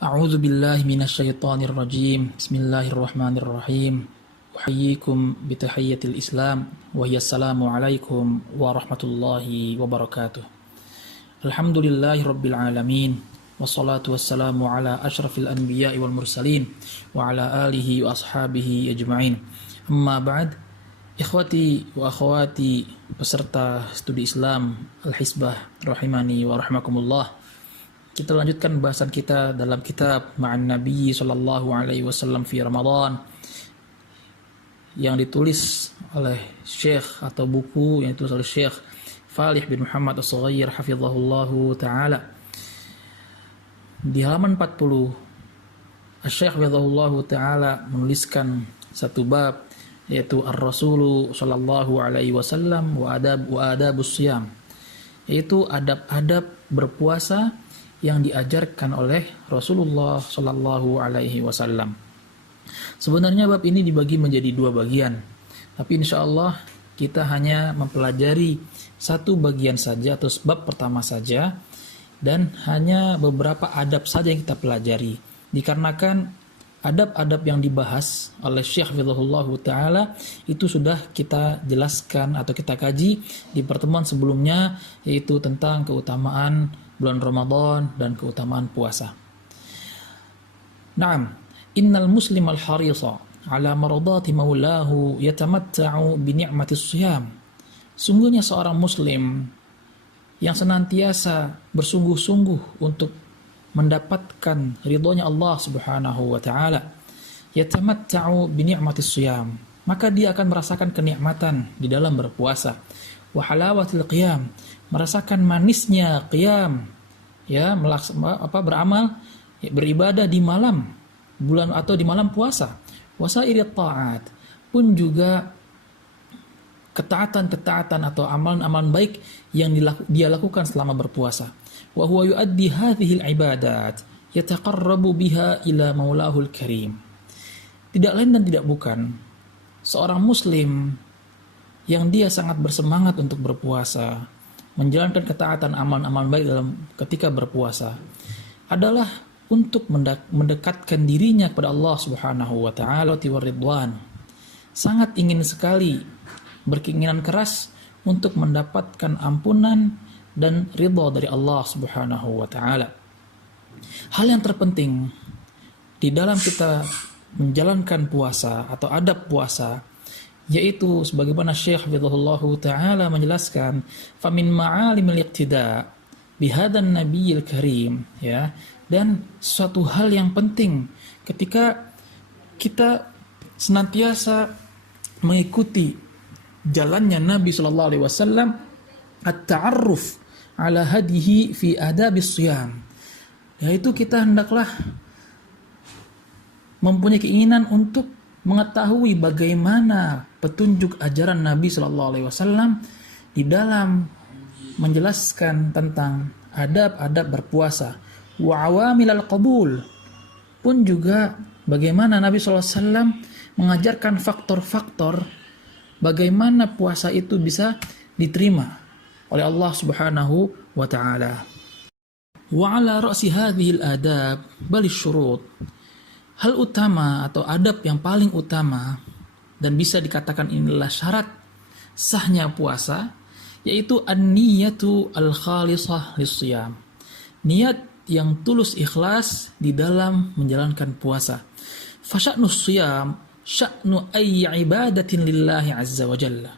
A'udzu billahi minasyaitonir rajim. Bismillahirrahmanirrahim. Uhayyikum bitahiyyatil Islam wa hiya assalamu alaikum warahmatullahi wabarakatuh. Alhamdulillahi rabbil alamin. Wassalatu wassalamu ala asyrafil anbiya'i wal mursalin wa ala alihi wa ashabihi ajma'in. Amma ba'd. Ikhwati wa akhwati peserta studi Islam Al-Hisbah rahimani wa rahmakumullah. Kita lanjutkan bahasan kita dalam kitab Ma'an Nabi sallallahu alaihi wasallam fi Ramadan yang ditulis oleh Syekh atau buku yang ditulis oleh Syekh Falih bin Muhammad As-Saghair hafizahullahu taala. Di halaman 40 Syekh hafizahullahu taala menuliskan satu bab yaitu Ar-Rasulu sallallahu alaihi wasallam wa adabus siyam, yaitu adab-adab berpuasa yang diajarkan oleh Rasulullah Shallallahu Alaihi Wasallam. Sebenarnya bab ini dibagi menjadi dua bagian, tapi insya Allah kita hanya mempelajari satu bagian saja atau bab pertama saja, dan hanya beberapa adab saja yang kita pelajari. Dikarenakan adab-adab yang dibahas oleh Syekh Hafizahullahu Ta'ala itu sudah kita jelaskan atau kita kaji di pertemuan sebelumnya, yaitu tentang keutamaan bulan Ramadan dan keutamaan puasa. Naam, innal muslimal harisa ala maradati maulahu yatamatta'u bi ni'matis shiyam. Sungguhnya seorang muslim yang senantiasa bersungguh-sungguh untuk mendapatkan ridhonya Allah Subhanahu wa taala, yatamatta'u bi ni'matis shiyam, maka dia akan merasakan kenikmatan di dalam berpuasa. Wa halawatil qiyam, merasakan manisnya qiyam, ya, beramal, beribadah di malam bulan atau di malam puasa. Wasairit ta'at, pun juga ketaatan-ketaatan atau amalan-amalan baik yang dia lakukan selama berpuasa. Wa huwa yuaddi hadhil ibadat yataqarrabu biha ila maulahul karim. Tidak lain dan tidak bukan, seorang muslim yang dia sangat bersemangat untuk berpuasa, menjalankan ketaatan amalan-amalan baik dalam ketika berpuasa, adalah untuk mendekatkan dirinya kepada Allah Subhanahu wa taala wa ridwan. Sangat ingin sekali, berkeinginan keras untuk mendapatkan ampunan dan ridha dari Allah Subhanahu wa taala. Hal yang terpenting di dalam kita menjalankan puasa atau adab puasa, yaitu sebagaimana Syekh Hafizahullahu Ta'ala menjelaskan, famin ma'alimil iqtida bihadan nabiyil karim, ya, dan suatu hal yang penting ketika kita senantiasa mengikuti jalannya Nabi sallallahu alaihi wasallam, at-ta'arruf ala hadihi fi adabis shiyam, yaitu kita hendaklah mempunyai keinginan untuk mengetahui bagaimana petunjuk ajaran Nabi Sallallahu Alaihi Wasallam di dalam menjelaskan tentang adab-adab berpuasa. Wa awamilal qabul, pun juga bagaimana Nabi Sallallahu Alaihi Wasallam mengajarkan faktor-faktor bagaimana puasa itu bisa diterima oleh Allah Subhanahu wa Ta'ala. Wa ala ra'si hadhil adab balis syurut, hal utama atau adab yang paling utama dan bisa dikatakan inilah syarat sahnya puasa, yaitu an-niyatu al-khalisah lis-shiyam, niat yang tulus ikhlas di dalam menjalankan puasa. Fa sya'nus shiyam sya'nu ayyi ibadatin lillahi azza wa jalla.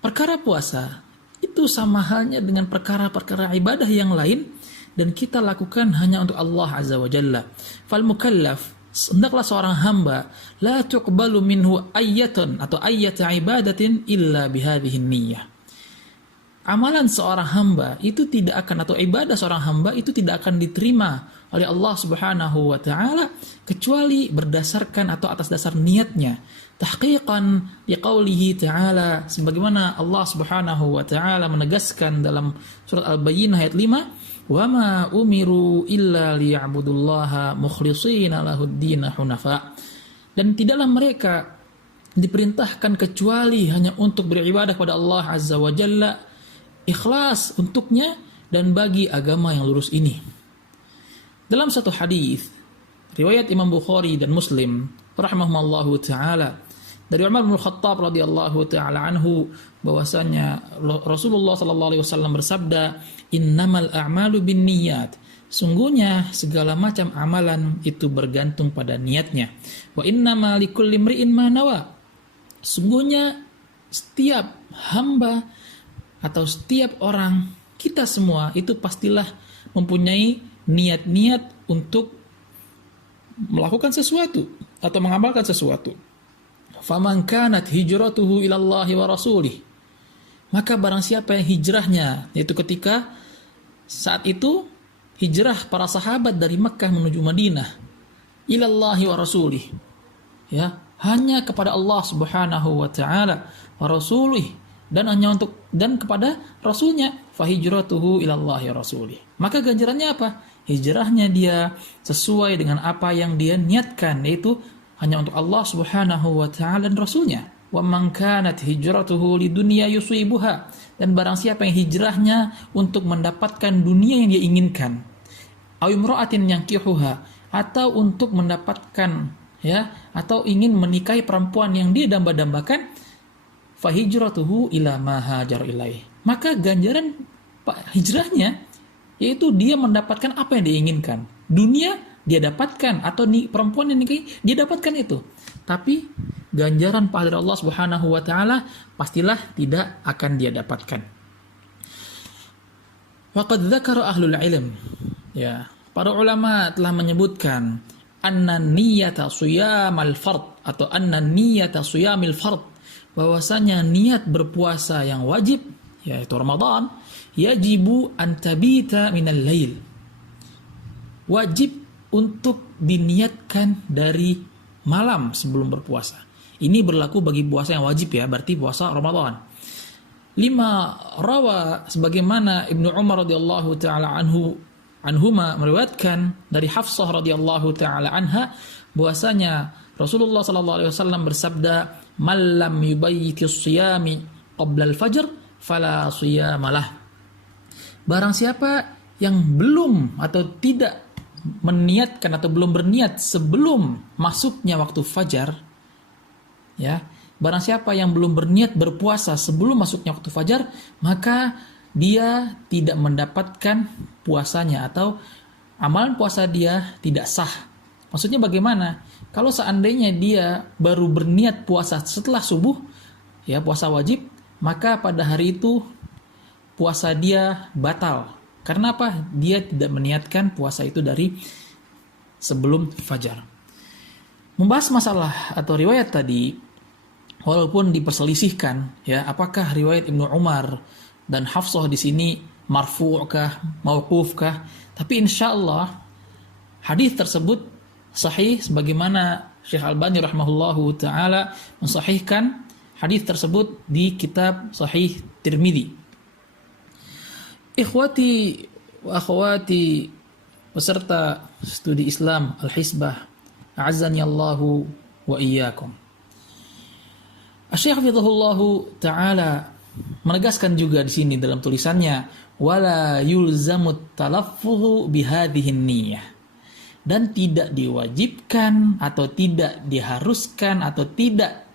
Perkara puasa itu sama halnya dengan perkara-perkara ibadah yang lain, dan kita lakukan hanya untuk Allah azza wa jalla. Fal mukallaf, hendaklah seorang hamba la tuqbalu minhu ayyatan atau ayyata ibadatin illa bihadhihi niyyah. Amalan seorang hamba itu tidak akan, atau ibadah seorang hamba itu tidak akan diterima oleh Allah Subhanahu wa taala kecuali berdasarkan atau atas dasar niatnya. Tahqiqan liqaulihi ta'ala, sebagaimana Allah Subhanahu wa taala menegaskan dalam surat Al-Bayyinah ayat 5, wa ma umiru illa liya'budullaha mukhlishina lahud-din hunafa. Dan tidaklah mereka diperintahkan kecuali hanya untuk beribadah kepada Allah Azza wa Jalla, ikhlas untuknya dan bagi agama yang lurus ini. Dalam satu hadis riwayat Imam Bukhari dan Muslim rahimahumallahu taala dari Umar bin Khattab radhiyallahu taala anhu bahwasanya Rasulullah sallallahu alaihi wasallam bersabda, "Innamal a'malu binniyat." Sungguhnya segala macam amalan itu bergantung pada niatnya. Wa innama likulli imri'in ma nawa. Sungguhnya setiap hamba atau setiap orang, kita semua itu pastilah mempunyai niat-niat untuk melakukan sesuatu atau mengamalkan sesuatu. Faman kanat hijratuhu ilallahi wa rasulih. Maka barang siapa yang hijrahnya, yaitu ketika saat itu hijrah para sahabat dari Makkah menuju Madinah, ilallahi wa rasulih, ya, hanya kepada Allah Subhanahu wa taala wa rasulih, dan hanya untuk dan kepada rasulnya, fa hijratuhu ilallahi wa rasulih. Maka ganjarannya apa? Hijrahnya dia sesuai dengan apa yang dia niatkan, yaitu hanya untuk Allah Subhanahu wa taala dan rasulnya. Wa man kanat hijratuhu lidunya yusibuha, dan barang siapa yang hijrahnya untuk mendapatkan dunia yang dia inginkan, aw imra'atin yankihuha, atau untuk mendapatkan, ya, atau ingin menikahi perempuan yang dia damba-dambakan, fa hijratuhu ila ma hajar ilaih. Maka ganjaran hijrahnya yaitu dia mendapatkan apa yang dia inginkan. Dunia dia dapatkan, atau perempuan yang nikahi dia dapatkan itu. Tapi ganjaran pahala Allah Subhanahu wa taala pastilah tidak akan dia dapatkan. Waqad dzakara ahlul ilm, ya, para ulama telah menyebutkan anna niyyata siyamal fard atau anna niyyata siyamil fard, bahwasanya niat berpuasa yang wajib, yaitu Ramadan, yajibu an tabita minal lail, wajib untuk diniatkan dari malam sebelum berpuasa. Ini berlaku bagi puasa yang wajib, ya, berarti puasa Ramadan. 5 rawa, sebagaimana Ibnu Umar radhiyallahu taala anhuma meriwayatkan dari Hafsah radhiyallahu taala anha bahwasanya Rasulullah sallallahu alaihi wasallam bersabda, "Man lam yubayyiti shiyami qabla al-fajr fala shiyamalah." Barang siapa yang belum atau tidak meniatkan atau belum berniat sebelum masuknya waktu fajar, ya, barang siapa yang belum berniat berpuasa sebelum masuknya waktu fajar, maka dia tidak mendapatkan puasanya atau amalan puasa dia tidak sah. Maksudnya bagaimana? Kalau seandainya dia baru berniat puasa setelah subuh, ya, puasa wajib, maka pada hari itu puasa dia batal. Karena apa? Dia tidak meniatkan puasa itu dari sebelum fajar. Membahas masalah atau riwayat tadi, walaupun diperselisihkan, ya, apakah riwayat Ibnu Umar dan Hafsah di sini marfu' mauquf tapi insyaallah hadis tersebut sahih, sebagaimana Syekh Albani rahimahullahu taala mensahihkan hadis tersebut di kitab Sahih Tirmidzi. Ikhwati wa akhwati peserta studi Islam Al-Hisbah, a'azzani Allahu wa iyyakum. Asy-Syaikh hafizahullahu taala menegaskan juga di sini dalam tulisannya, wala yulzamut talaffuzu bihadhihi niyyah, dan tidak diwajibkan atau tidak diharuskan atau tidak,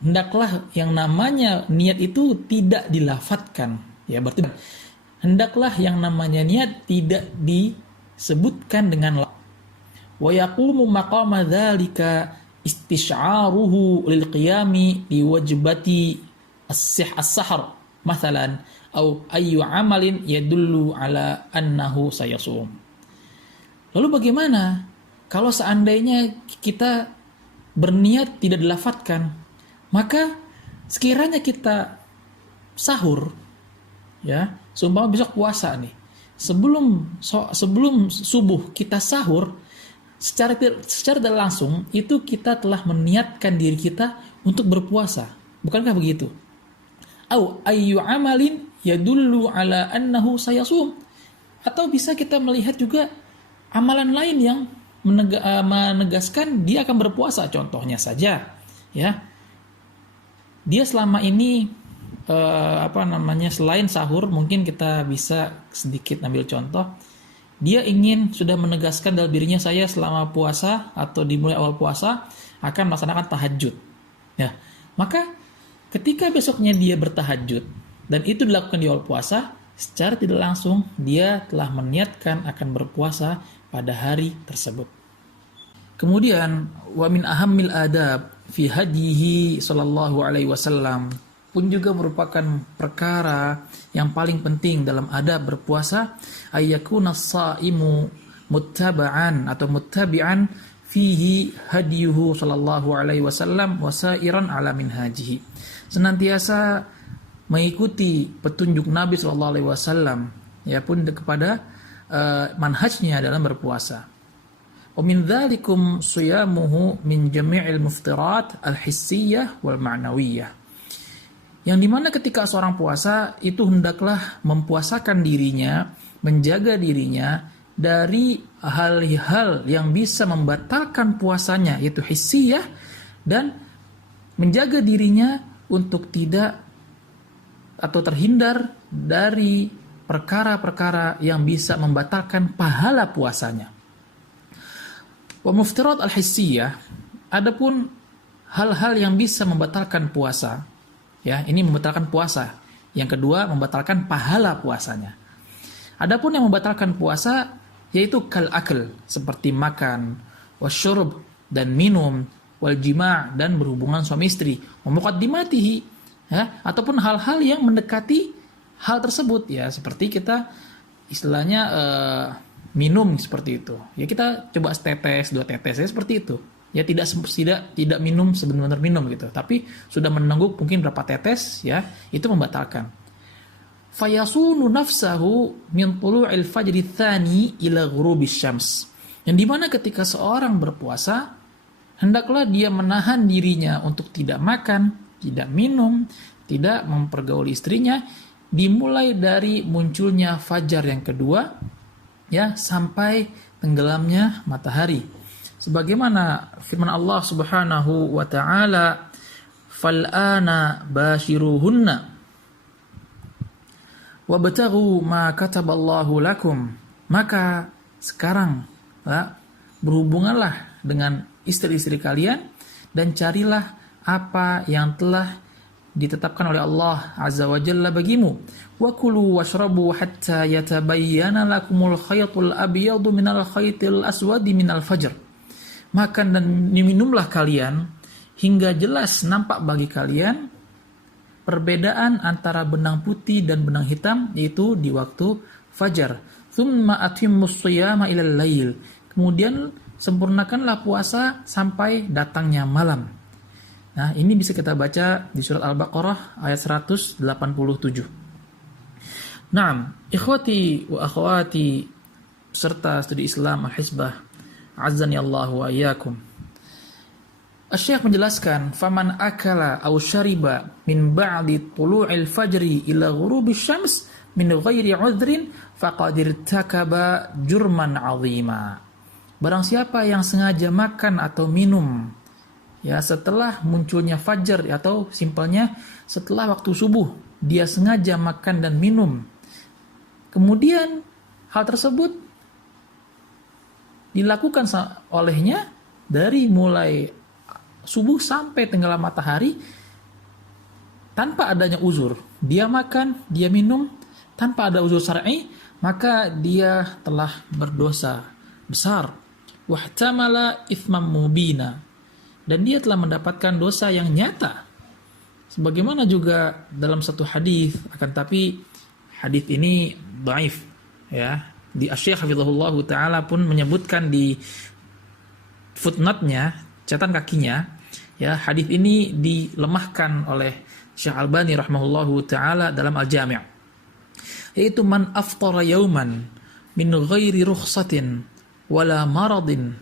hendaklah yang namanya niat itu tidak dilafatkan, ya, berarti hendaklah yang namanya niat tidak disebutkan dengan wa yaqumu maqama dzalika istisy'aruhu lil qiyami li wajibati as-sahar mathalan au ayyu amalin yadullu ala annahu sayasum. Lalu bagaimana kalau seandainya kita berniat tidak dilafatkan? Maka sekiranya kita sahur, ya, seumpama besok puasa nih, sebelum subuh kita sahur, secara tidak langsung itu kita telah meniatkan diri kita untuk berpuasa. Bukankah begitu? Au ayyu amalin yadullu ala annahu sayasum. Atau bisa kita melihat juga amalan lain yang menegaskan dia akan berpuasa. Contohnya saja, ya, dia selama ini selain sahur, mungkin kita bisa sedikit ambil contoh, dia ingin sudah menegaskan dalam dirinya, saya selama puasa atau dimulai awal puasa akan melaksanakan tahajud. Ya, maka ketika besoknya dia bertahajud dan itu dilakukan di awal puasa, secara tidak langsung dia telah meniatkan akan berpuasa pada hari tersebut. Kemudian wa min ahammil adab fi hadihi sallallahu alaihi wasallam pun juga merupakan perkara yang paling penting dalam adab berpuasa, ayyakuna as-saimu muttaba'an atau muttabi'an fihi hadiyuhu sallallahu alaihi wasallam wa sairan ala minhajihi. Senantiasa mengikuti petunjuk Nabi sallallahu alaihi wasallam ya pun kepada manhajnya dalam berpuasa. Wa min dzalikum siyamuhu min jami'il muftirat al-hissiyah wal ma'nawiyah. Yang dimana ketika seorang puasa itu hendaklah mempuasakan dirinya, menjaga dirinya dari hal-hal yang bisa membatalkan puasanya, yaitu hissiyah, dan menjaga dirinya untuk tidak atau terhindar dari perkara-perkara yang bisa membatalkan pahala puasanya. Wa muftirat al-hissiyah, adapun hal-hal yang bisa membatalkan puasa, ya, ini membatalkan puasa. Yang kedua, membatalkan pahala puasanya. Adapun yang membatalkan puasa yaitu kal akal, seperti makan, wasyurb dan minum, wal jima' dan berhubungan suami istri, wa muqaddimatihi, ya, ataupun hal-hal yang mendekati hal tersebut, ya, seperti kita istilahnya minum seperti itu. Ya, kita coba setetes, 2 tetes, ya, seperti itu. Ya, tidak minum sebenar-benar minum gitu, tapi sudah menengguk mungkin berapa tetes, ya, itu membatalkan. Fayasunu nafsahu min tulu'il fajri tsani ila ghurubis syams. Yang dimana ketika seorang berpuasa, hendaklah dia menahan dirinya untuk tidak makan, tidak minum, tidak mempergauli istrinya, dimulai dari munculnya fajar yang kedua, ya, sampai tenggelamnya matahari. Sebagaimana firman Allah Subhanahu wa taala, "Fal'ana bashiruhunna wabtaghu ma kataballahu lakum." Maka sekarang, ya, berhubunganlah dengan istri-istri kalian dan carilah apa yang telah ditetapkan oleh Allah Azza wa Jalla bagimu. Wa kulu washrabu hatta yatabayyana lakumul khaytul abyadu minal khaytil aswadi minal fajr. Makan dan minumlah kalian hingga jelas nampak bagi kalian perbedaan antara benang putih dan benang hitam, yaitu di waktu fajar. Tsumma atimmus shiyama ilal lail. Kemudian sempurnakanlah puasa sampai datangnya malam. Nah, ini bisa kita baca di surat Al-Baqarah ayat 187. Naam, ikhwati wa akhwati serta studi Islam Al-Hizbah, Azzani Allah wa iyyakum. Asy-Syaikh menjelaskan, faman akala aw syariba min ba'di tulu'il fajri ila ghurubis syams min ghairi 'udhrin faqad irtakaba jurman 'azima. Barang siapa yang sengaja makan atau minum, ya, setelah munculnya fajar, atau simpelnya setelah waktu subuh dia sengaja makan dan minum, kemudian hal tersebut dilakukan olehnya dari mulai subuh sampai tenggelam matahari tanpa adanya uzur, dia makan, dia minum tanpa ada uzur syar'i, maka dia telah berdosa besar, wahtamala itsman mubina, dan dia telah mendapatkan dosa yang nyata. Sebagaimana juga dalam satu hadis, akan tapi hadis ini dhaif, ya. Di Asy-Syaikh hafizahullah taala pun menyebutkan di footnote-nya, catatan kakinya, ya, hadis ini dilemahkan oleh Syekh Albani rahimahullahu taala dalam Al-Jami', yaitu man aftara yauman min ghairi rukhsatin wala maradin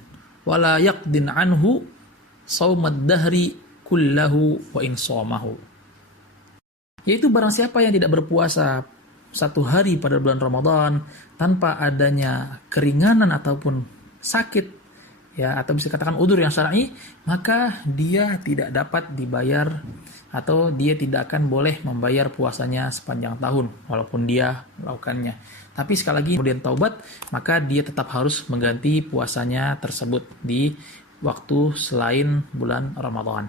wala yaqdin anhu shaumad dahri kullahu wa in shamahu. Yaitu barang siapa yang tidak berpuasa satu hari pada bulan Ramadan tanpa adanya keringanan ataupun sakit, ya, atau bisa katakan udzur yang syar'i, maka dia tidak dapat dibayar atau dia tidak akan boleh membayar puasanya sepanjang tahun walaupun dia melakukannya. Tapi sekali lagi kemudian taubat, maka dia tetap harus mengganti puasanya tersebut di waktu selain bulan Ramadan.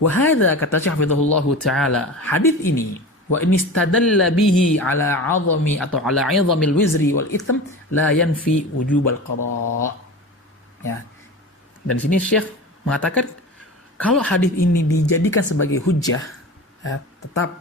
Wahada, kata Syekh Hafizahullahu Ta'ala, hadith ini, wa in istadalla bihi ala 'azami atau ala 'izamil wizri wal itsm la yanfi wujubal qada. Ya. Dan di sini Syekh mengatakan kalau hadith ini dijadikan sebagai hujjah, ya, tetap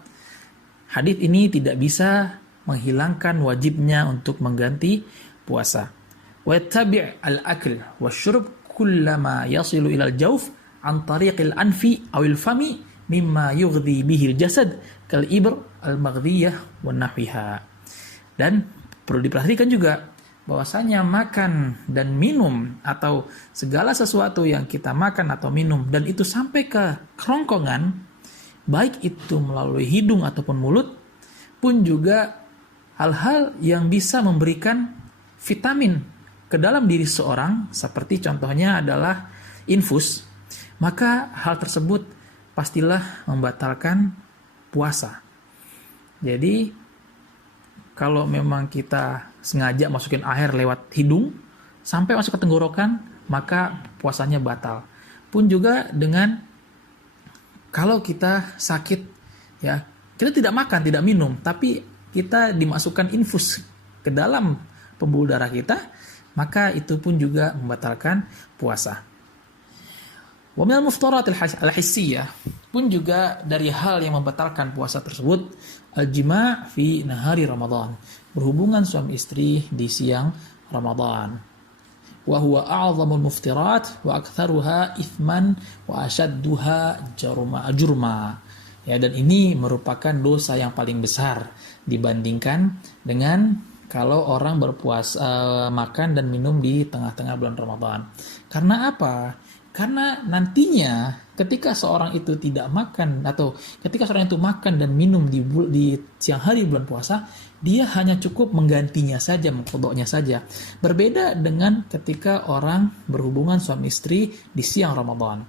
hadith ini tidak bisa menghilangkan wajibnya untuk mengganti puasa. Wa tabi' al-akl wasyurb kullama yasilu ila al-jawf an tariqil anfi awil fami mimma yughdi bihil jasad kal ibr al-maghdiyah wa nahwiha. Dan perlu diperhatikan juga bahwasanya makan dan minum atau segala sesuatu yang kita makan atau minum dan itu sampai ke kerongkongan, baik itu melalui hidung ataupun mulut, pun juga hal-hal yang bisa memberikan vitamin ke dalam diri seorang, seperti contohnya adalah infus, maka hal tersebut pastilah membatalkan puasa. Jadi kalau memang kita sengaja masukin air lewat hidung sampai masuk ke tenggorokan, maka puasanya batal. Pun juga dengan kalau kita sakit, ya, kita tidak makan, tidak minum, tapi kita dimasukkan infus ke dalam pembuluh darah kita, maka itu pun juga membatalkan puasa. Wa minal muftarat al-hissiyah, pun juga dari hal yang membatalkan puasa tersebut, al-jima' fi nahari Ramadan, berhubungan suami istri di siang Ramadan. Wa huwa a'zamul muftirat wa aktsaruha ithman wa ashadduha jurma. Ya, dan ini merupakan dosa yang paling besar dibandingkan dengan kalau orang berpuasa, makan dan minum di tengah-tengah bulan Ramadan. Karena apa? Karena nantinya ketika seorang itu tidak makan atau ketika seorang itu makan dan minum di siang hari bulan puasa, dia hanya cukup menggantinya saja, mengqadanya saja. Berbeda dengan ketika orang berhubungan suami istri di siang Ramadan.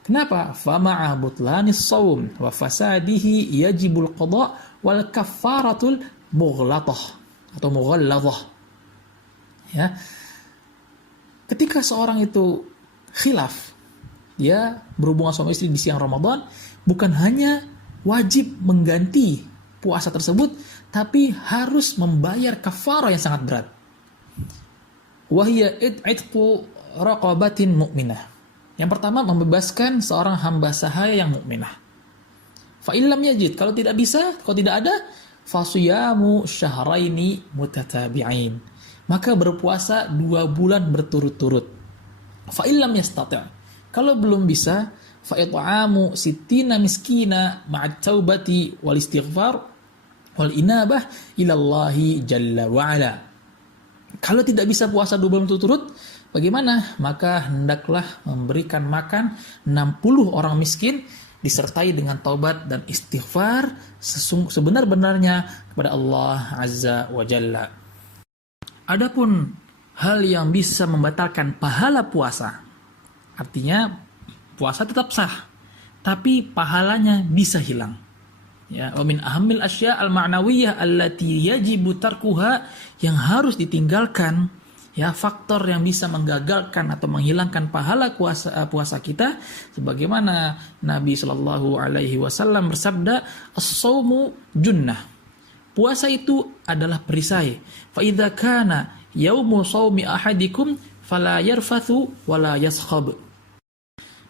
Kenapa? Fama'a butlanis shaum wa fasadihi yajibul qada wal kaffaratul mughlathah atau mughalladhah. Ya. Ketika seorang itu khilaf, dia berhubungan suami istri di siang Ramadan, bukan hanya wajib mengganti puasa tersebut, tapi harus membayar kafarah yang sangat berat. Wahia itqu raqabatin mu'minah. Yang pertama, membebaskan seorang hamba sahaya yang mukminah. Fa illam yajid, kalau tidak bisa, kalau tidak ada, fasiyamu syahraini mutatabi'ain. Maka berpuasa 2 bulan berturut-turut. Fa illam yastati', kalau belum bisa, fa it'amu sittina miskina ma'at taubati wal istighfar wal inabah ila Allah jalla wa ala. Kalau tidak bisa puasa 2 bulan berturut-turut, bagaimana? Maka hendaklah memberikan makan 60 orang miskin disertai dengan taubat dan istighfar sebenar-benarnya kepada Allah Azza wa Jalla. Adapun hal yang bisa membatalkan pahala puasa, artinya puasa tetap sah, tapi pahalanya bisa hilang. Ya, wa min ahammil asya' al-ma'nawiyah allati yajibu tarkuha, yang harus ditinggalkan, ya, faktor yang bisa menggagalkan atau menghilangkan pahala puasa kita, sebagaimana Nabi Shallallahu Alaihi Wasallam bersabda, as-saumu junnah, puasa itu adalah perisai. Fa idza kana yaumu shaumi ahadikum fala yarfathu wala yaskhab.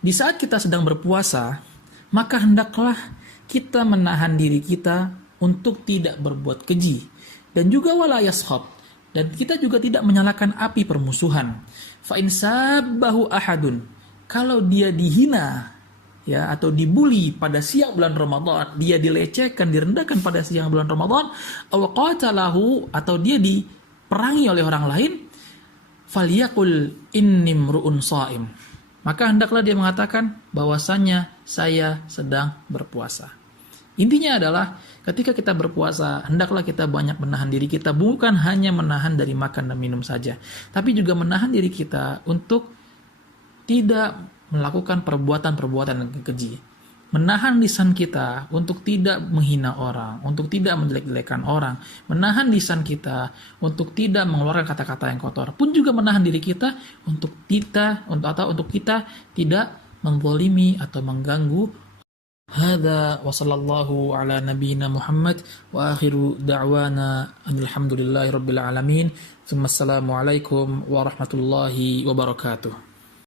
Di saat kita sedang berpuasa, maka hendaklah kita menahan diri kita untuk tidak berbuat keji, dan juga wala yaskhab, dan kita juga tidak menyalakan api permusuhan. Fa in sabbahu ahadun, kalau dia dihina, ya, atau dibuli pada siang bulan Ramadan, dia dilecehkan, direndahkan pada siang bulan Ramadan, aw qatalahu, atau dia diperangi oleh orang lain, falyaqul inni mru'un shaim, maka hendaklah dia mengatakan bahwasannya saya sedang berpuasa. Intinya adalah ketika kita berpuasa, hendaklah kita banyak menahan diri kita, bukan hanya menahan dari makan dan minum saja, tapi juga menahan diri kita untuk tidak melakukan perbuatan-perbuatan yang keji. menahan lisan kita untuk tidak menghina orang, untuk tidak menjelek-jelekan orang, menahan lisan kita untuk tidak mengeluarkan kata-kata yang kotor, pun juga menahan diri kita untuk kita tidak menzalimi atau mengganggu. Hada wa sallallahu ala nabiyyina Muhammad wa akhiru da'wana alhamdulillahi rabbil alamin. Assalamualaikum warahmatullahi wabarakatuh.